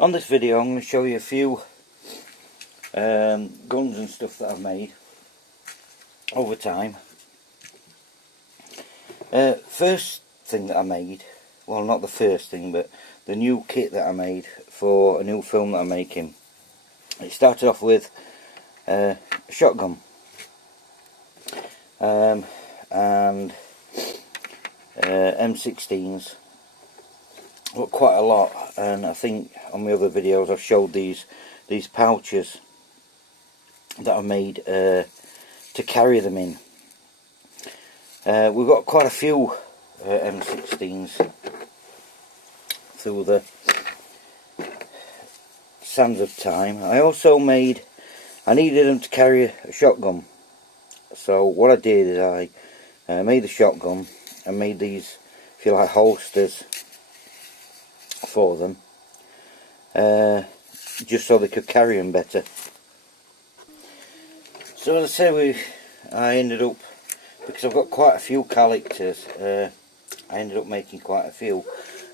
On this video I'm going to show you a few guns and stuff that I've made over time. First thing that I made, well not the first thing, but the new kit that I made for a new film that I'm making. It started off with a shotgun and M16s. Look, quite a lot, and I think on my other videos I've showed these pouches that I made to carry them in. We've got quite a few M16s through the sands of time. I also needed them to carry a shotgun, so what I did is I made the shotgun and made these, if you like, holsters for them, just so they could carry them better. So as I say, I ended up, because I've got quite a few collectors, I ended up making quite a few,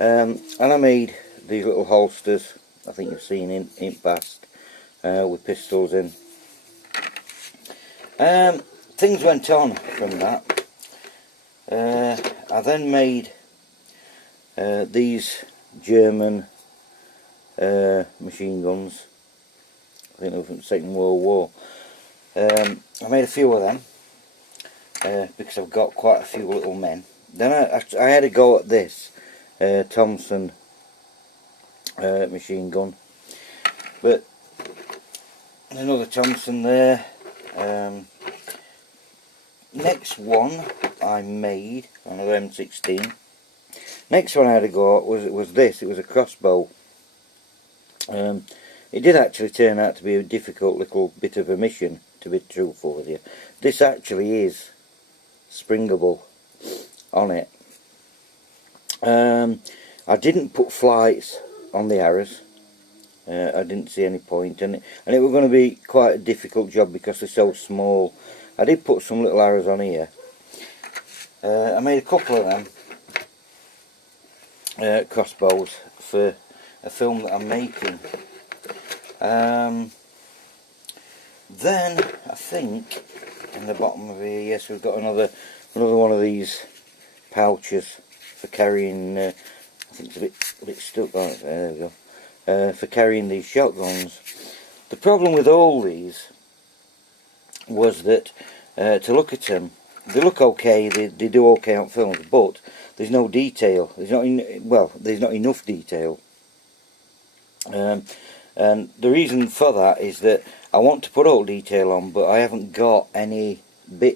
and I made these little holsters. I think you've seen in past, with pistols in. Things went on from that. I then made these German machine guns. I think they were from the Second World War. I made a few of them because I've got quite a few little men. Then I had a go at this Thompson machine gun, but there's another Thompson there. Next one I made, another M16. Next one I had a go at was this. It was a crossbow. It did actually turn out to be a difficult little bit of a mission, to be truthful with you. This actually is springable on it. I didn't put flights on the arrows. I didn't see any point, and it was going to be quite a difficult job because they're so small. I did put some little arrows on here. I made a couple of them crossbows for a film that I'm making. Then I think in the bottom of here, yes, we've got another one of these pouches for carrying. I think it's a bit stuck. Right, there we go. For carrying these shotguns. The problem with all these was that to look at them, they look okay. They do okay on films, but there's no detail. There's not enough detail. And the reason for that is that I want to put all detail on, but I haven't got any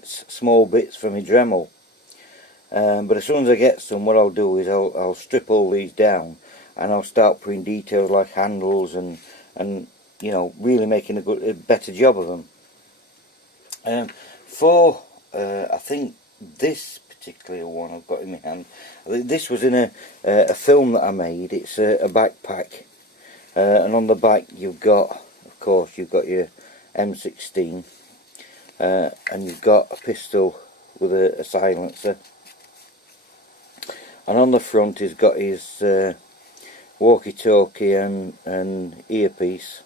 small bits from my Dremel. But as soon as I get some, what I'll do is I'll strip all these down, and I'll start putting details like handles and you know, really making a better job of them. I think this particular one I've got in my hand, this was in a film that I made. It's a backpack, and on the back you've got, of course, you've got your M16, and you've got a pistol with a silencer, and on the front he's got his walkie-talkie and earpiece.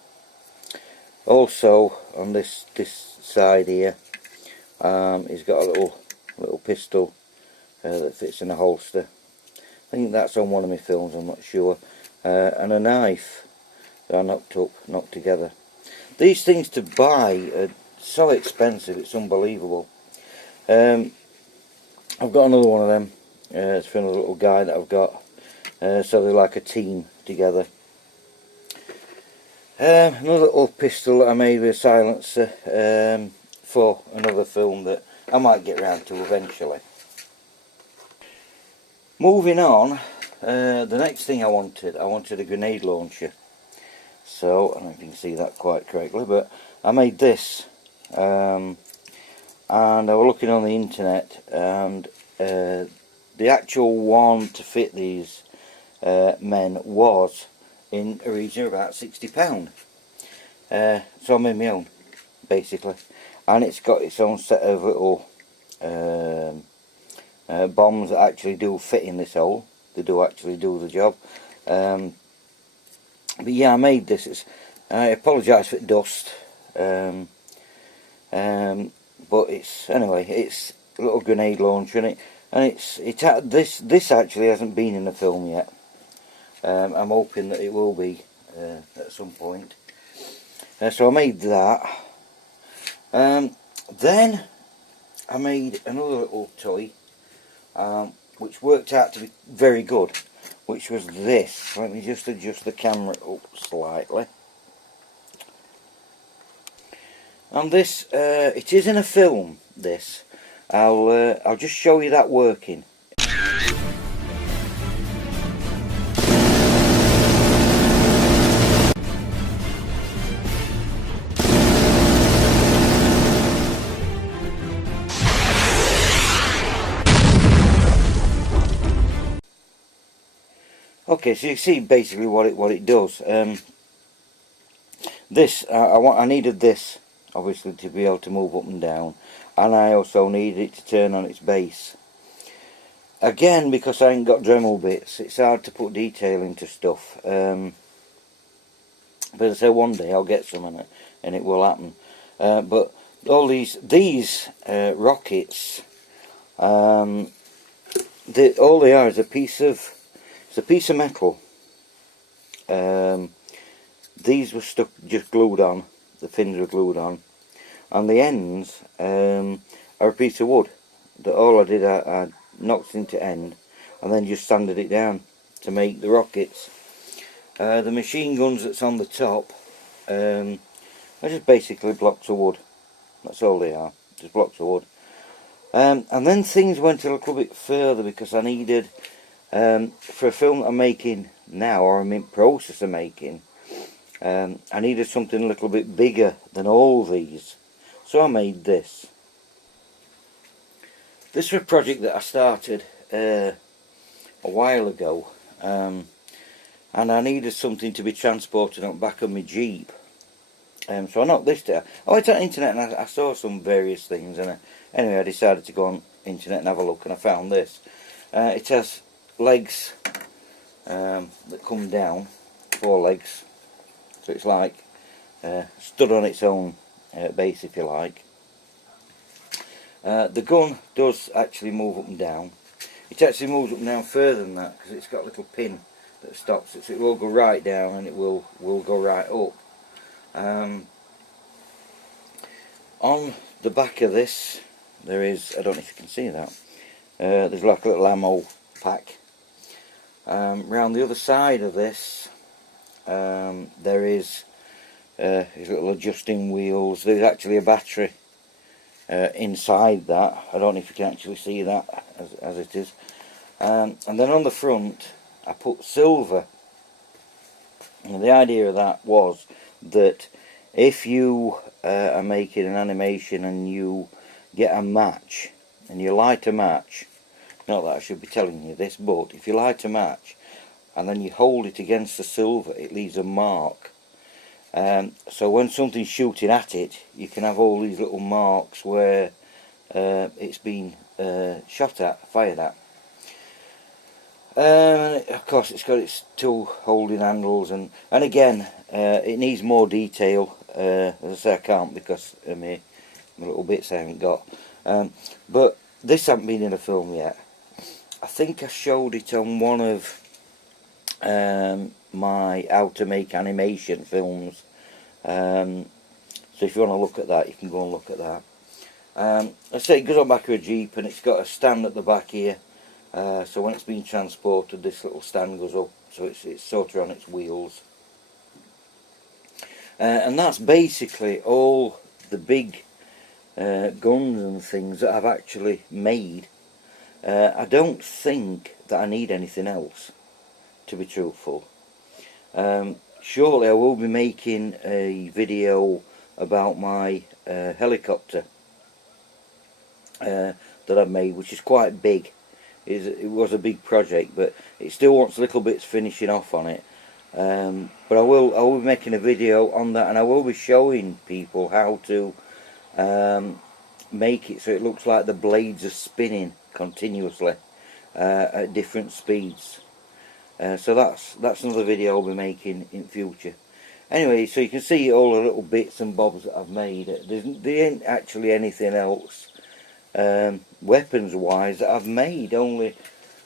Also on this side here, he's got a little pistol that fits in a holster. I think that's on one of my films, I'm not sure. And a knife that I knocked together. These things to buy are so expensive, it's unbelievable. I've got another one of them. It's for another little guy that I've got. So they're like a team together. Another little pistol that I made with a silencer for another film that I might get round to eventually. Moving on, the next thing I wanted a grenade launcher. So, I don't know if you can see that quite correctly, but I made this. And I was looking on the internet, and the actual one to fit these men was in a region of about £60. So I made my own, basically, and it's got its own set of little bombs that actually do fit in this hole. They do actually do the job. But yeah, I made this. I apologise for the dust, but it's anyway. It's a little grenade launcher, and this actually hasn't been in the film yet. I'm hoping that it will be at some point. So I made that. Then I made another little toy, which worked out to be very good, which was this. Let me just adjust the camera up slightly. And this, it is in a film, this. I'll just show you that working. Okay, so you see basically what it does. This I needed this obviously to be able to move up and down, and I also needed it to turn on its base. Again, because I ain't got Dremel bits, it's hard to put detail into stuff. But as I say, one day I'll get some in it, and it will happen. But all these rockets, all they are is a piece of metal. These were stuck, just glued on. The fins were glued on, and the ends are a piece of wood. That all I did, I knocked into end, and then just sanded it down to make the rockets. The machine guns that's on the top are just basically blocks of wood. That's all they are, just blocks of wood. And then things went a little bit further, because I needed, for a film that I'm making now, or I'm in process of making, I needed something a little bit bigger than all these. So I made this. This was a project that I started a while ago, and I needed something to be transported on the back of my Jeep. So I knocked this down. I went on the internet and I saw some various things, and anyway I decided to go on the internet and have a look, and I found this. It has legs that come down, 4 legs, so it's like stood on its own base, if you like. The gun does actually move up and down. It actually moves up and down further than that, because it's got a little pin that stops it, so it will go right down and it will go right up. On the back of this there is, I don't know if you can see that, there's like a little ammo pack. Round the other side of this there is these little adjusting wheels. There's actually a battery inside that. I don't know if you can actually see that as it is. And then on the front I put silver, and the idea of that was that if you are making an animation and you get a match and you light a match, not that I should be telling you this, but if you light a match and then you hold it against the silver, it leaves a mark. So when something's shooting at it, you can have all these little marks where it's been shot at, fired at. Of course it's got its 2 holding handles, and again it needs more detail. As I say, I can't because of my little bits I haven't got. But this hasn't been in a film yet. I think I showed it on one of my how to make animation films. So if you want to look at that, you can go and look at that. I say it goes on the back of a Jeep, and it's got a stand at the back here. So when it's being transported, this little stand goes up, so it's sort of on its wheels. And that's basically all the big guns and things that I've actually made. I don't think that I need anything else, to be truthful. Shortly I will be making a video about my helicopter that I've made, which is quite big. It was a big project, but it still wants little bits finishing off on it. But I will be making a video on that, and I will be showing people how to make it so it looks like the blades are spinning continuously at different speeds. So that's another video I'll be making in future. Anyway, so you can see all the little bits and bobs that I've made. There ain't actually anything else weapons wise that I've made, only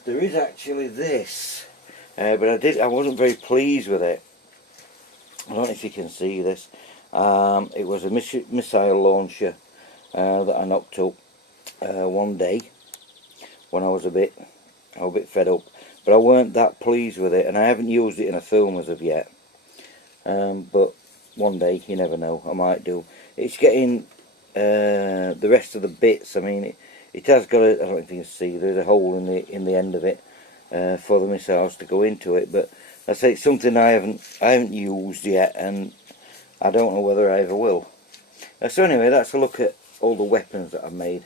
there is actually this, but I wasn't very pleased with it. I don't know if you can see this. It was a missile launcher that I knocked up one day when I was a bit fed up, but I weren't that pleased with it, and I haven't used it in a film as of yet. But one day, you never know, I might do. It's getting the rest of the bits. I mean, it has got I don't know if you can see, there's a hole in the end of it for the missiles to go into it. But I say it's something I haven't used yet, and I don't know whether I ever will. So anyway, that's a look at all the weapons that I've made.